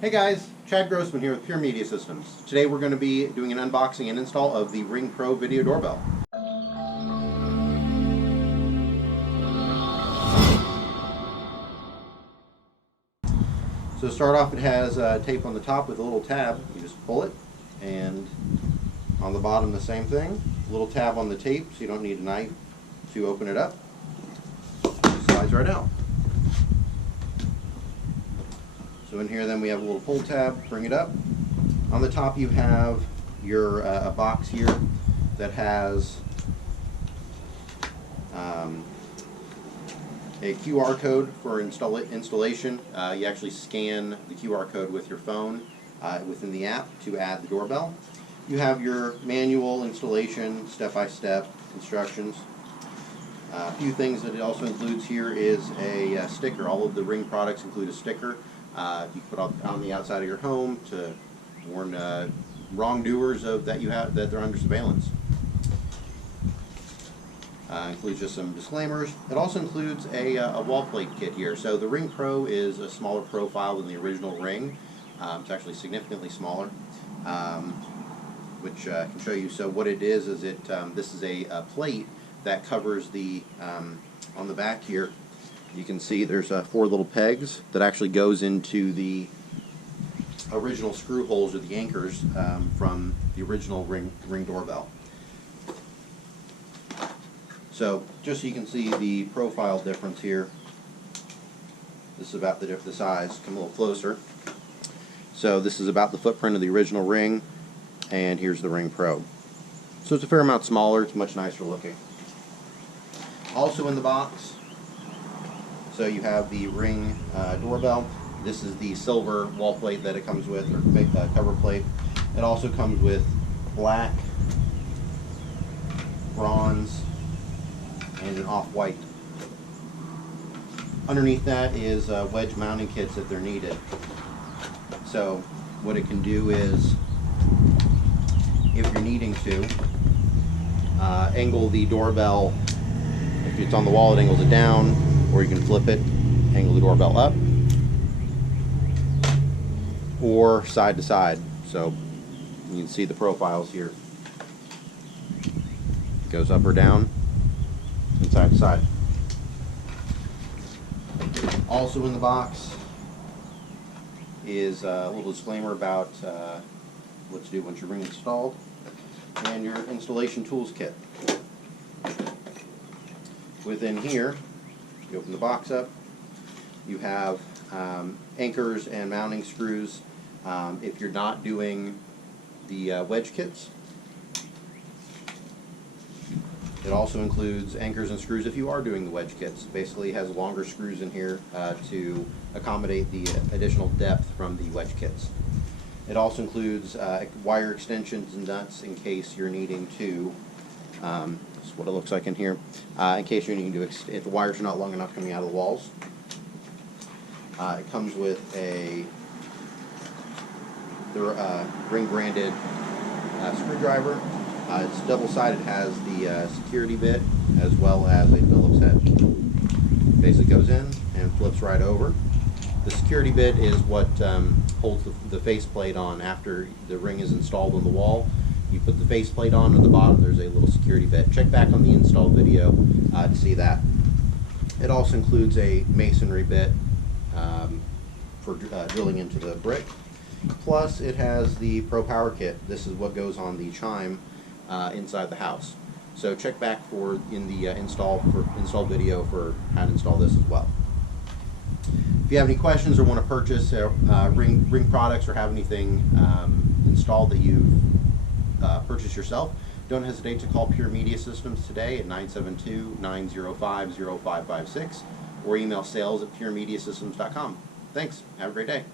Hey guys, Chad Grossman here with Pure Media Systems. Today we're going to be doing an unboxing and install of the Ring Pro video doorbell. So to start off, it has tape on the top with a little tab. You just pull it, and on the bottom the same thing. A little tab on the tape so you don't need a knife to open it up. It slides right out. So in here then we have a little pull tab, bring it up. On the top you have your a box here that has a QR code for installation. You actually scan the QR code with your phone within the app to add the doorbell. You have your manual installation, step-by-step instructions. A few things that it also includes here is a sticker. All of the Ring products include a sticker. You put on the outside of your home to warn wrongdoers that they're under surveillance. Includes just some disclaimers. It also includes a wall plate kit here. So the Ring Pro is a smaller profile than the original Ring. It's actually significantly smaller, which I can show you. So what it is this is a plate that covers the on the back here. You can see there's 4 little pegs that actually goes into the original screw holes or the anchors from the original Ring doorbell. So just so you can see the profile difference here, this is about the size. Come a little closer. So this is about the footprint of the original Ring, and here's the Ring Pro. So it's a fair amount smaller. It's much nicer looking. Also in the box, so you have the Ring doorbell. This is the silver wall plate that it comes with, or cover plate. It also comes with black, bronze, and an off-white. Underneath that is wedge mounting kits if they're needed. So what it can do is, if you're needing to, angle the doorbell. If it's on the wall, it angles it down, or you can flip it, angle the doorbell up, or side to side. So you can see the profiles here. It goes up or down, and side to side. Also in the box is a little disclaimer about what to do once your Ring is installed, and your installation tools kit. Within here, you open the box up, you have anchors and mounting screws if you're not doing the wedge kits. It also includes anchors and screws if you are doing the wedge kits. Basically, it has longer screws in here to accommodate the additional depth from the wedge kits. It also includes wire extensions and nuts in case you're needing to, this is what it looks like in here, in case you're needing to, if the wires are not long enough coming out of the walls. It comes with the Ring branded screwdriver. It's double-sided, has the security bit as well as a Phillips head. Basically goes in and flips right over. The security bit is what holds the faceplate on after the Ring is installed on the wall. You put the faceplate on, at the bottom there's a little security bit. Check back on the install video to see that. It also includes a masonry bit for drilling into the brick. Plus it has the Pro Power Kit. This is what goes on the chime inside the house. So check back in the install video for how to install this as well. If you have any questions or want to purchase Ring products or have anything installed that you've purchased yourself, don't hesitate to call Pure Media Systems today at 972-905-0556 or email sales@puremediasystems.com. Thanks. Have a great day.